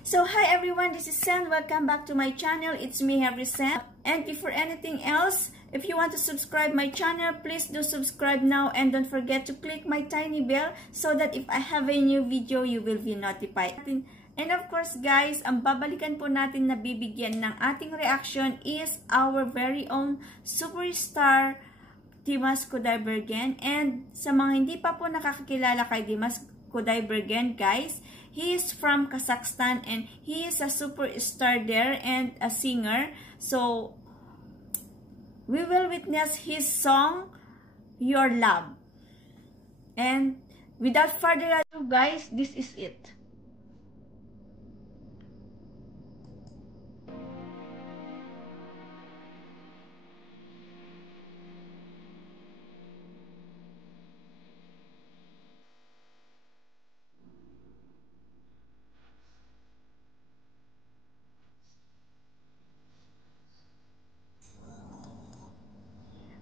So hi everyone, this is Sen. Welcome back to my channel. It's me, Every Sen. And before anything else, if you want to subscribe my channel, please do subscribe now and don't forget to click my tiny bell so that if I have a new video, you will be notified. And of course guys, ang babalikan po natin na bibigyan ng ating reaction is our very own superstar Dimas Kudaibergen. And sa mga hindi pa po nakakakilala kay Dimas Kudaibergen guys, he is from Kazakhstan and he is a superstar there and a singer. So we will witness his song Your Love. And without further ado guys, this is it.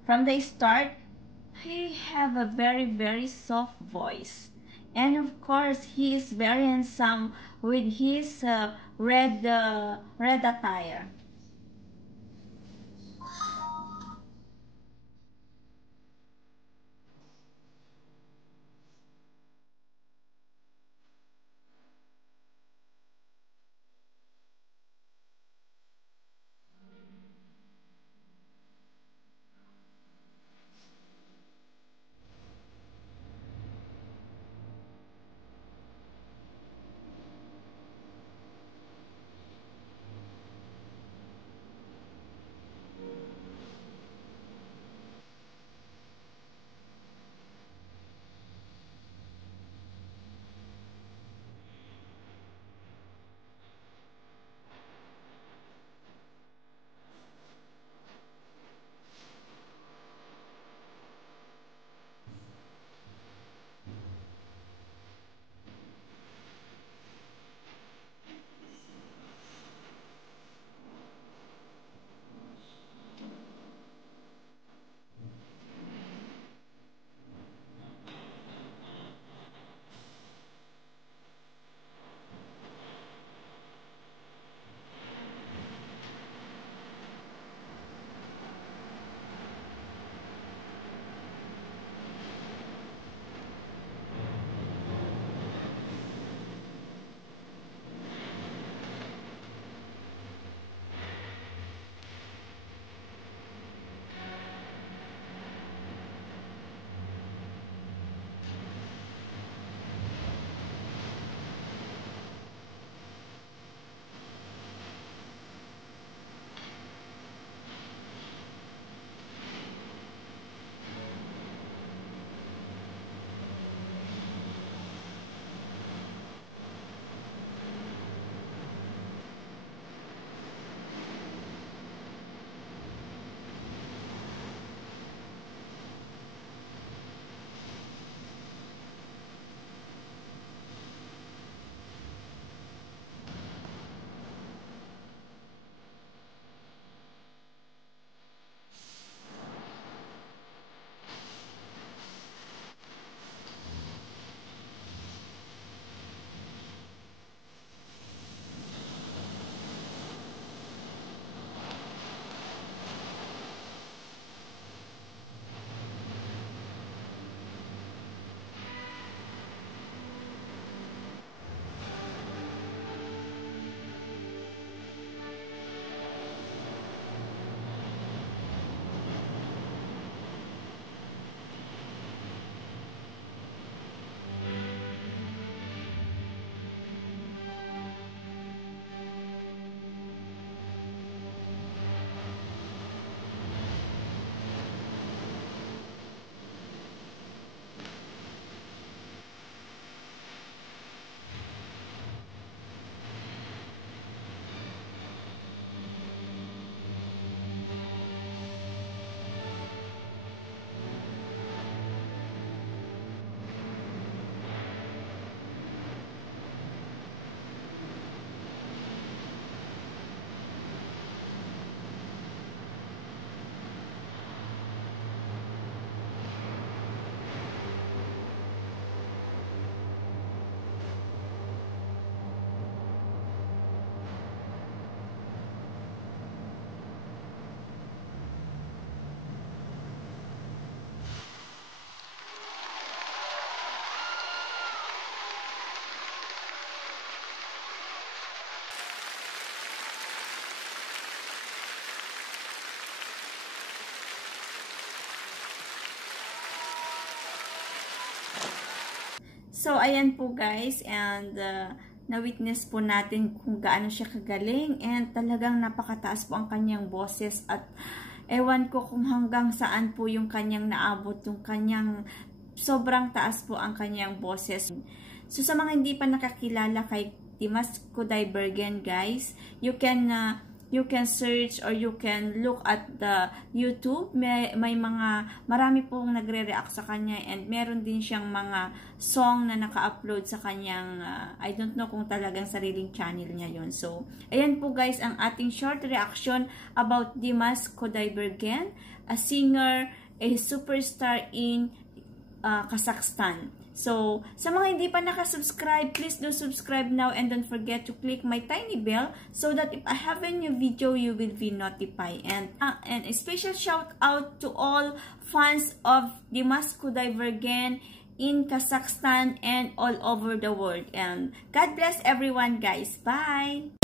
From the start, he have a very soft voice, and of course he is very handsome with his red attire. So, ayan po guys, and na-witness po natin kung gaano siya kagaling, and talagang napakataas po ang kanyang boses, at ewan ko kung hanggang saan po yung kanyang naabot, yung kanyang sobrang taas po ang kanyang boses. So, sa mga hindi pa nakakilala kay Dimas Kudaibergen guys, you can search or you can look at the YouTube. May marami pong nagre-react sa kanya, and meron din siyang mga song na naka-upload sa kanyang I don't know kung talagang sariling channel niya yun. So, ayan po guys ang ating short reaction about Dimas Kudaibergen, a singer, a superstar in Kazakhstan. So, sa mga hindi pa nakasubscribe, please do subscribe now, and don't forget to click my tiny bell so that if I have a new video, you will be notified. And a special shout out to all fans of Dimas Kudaibergen in Kazakhstan and all over the world. And God bless everyone guys. Bye!